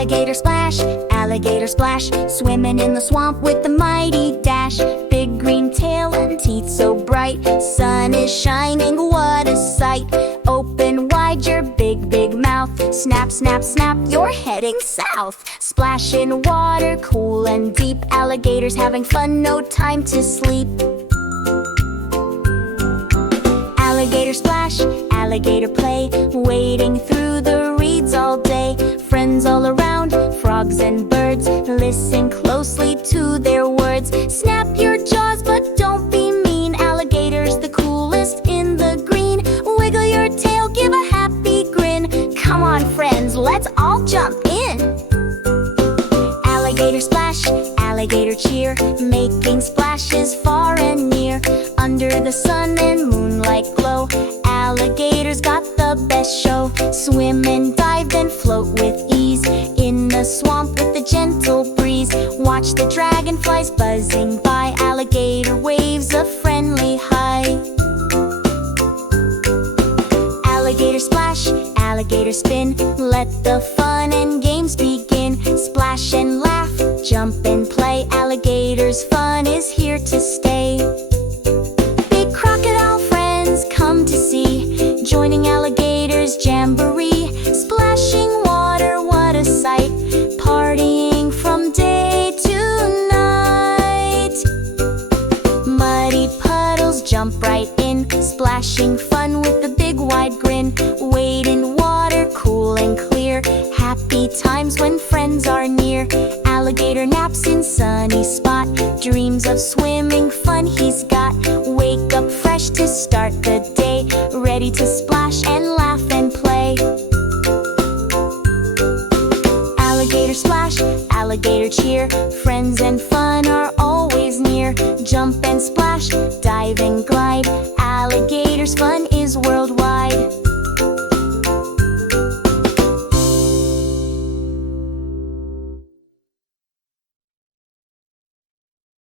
Alligator splash, swimming in the swamp with the mighty dash. Big green tail and teeth so bright, sun is shining, what a sight. Open wide your big mouth, snap, snap, snap, you're heading south. Splash in water, cool and deep, alligators having fun, no time to sleep. Alligator splash, alligator play, wading through the reeds all day. Friends all around, frogs and birds, listen closely to their words. Snap your jaws, but don't be mean, alligator's the coolest in the green. Wiggle your tail, give a happy grin. Come on friends, let's all jump in. Alligator splash, alligator cheer, making splashes far and near. Under the sun and moonlight glow, alligators got the best show. Swim and dive and float with ease, in the swamp with the gentle breeze. Watch the dragonflies buzzing by, alligator waves a friendly hi. Alligator splash, alligator spin, let the fun and games begin. Splash and laugh, jump and play, alligator's fun is here to stay. Big crocodile friends come to see, joining alligators jamboree. Splashing water, what a sight, partying from day to night. Muddy puddles jump right in, splashing fun with the big wide grin. Wade in water, cool and clear, happy times when friends are near. Alligator naps in sunny spot, dreams of swimming fun he's got. Wake up fresh to start the day, ready to splash and laugh and play. Alligator splash, alligator cheer, friends and fun are always near. Jump and splash, dive and glide, alligator's fun is worldwide.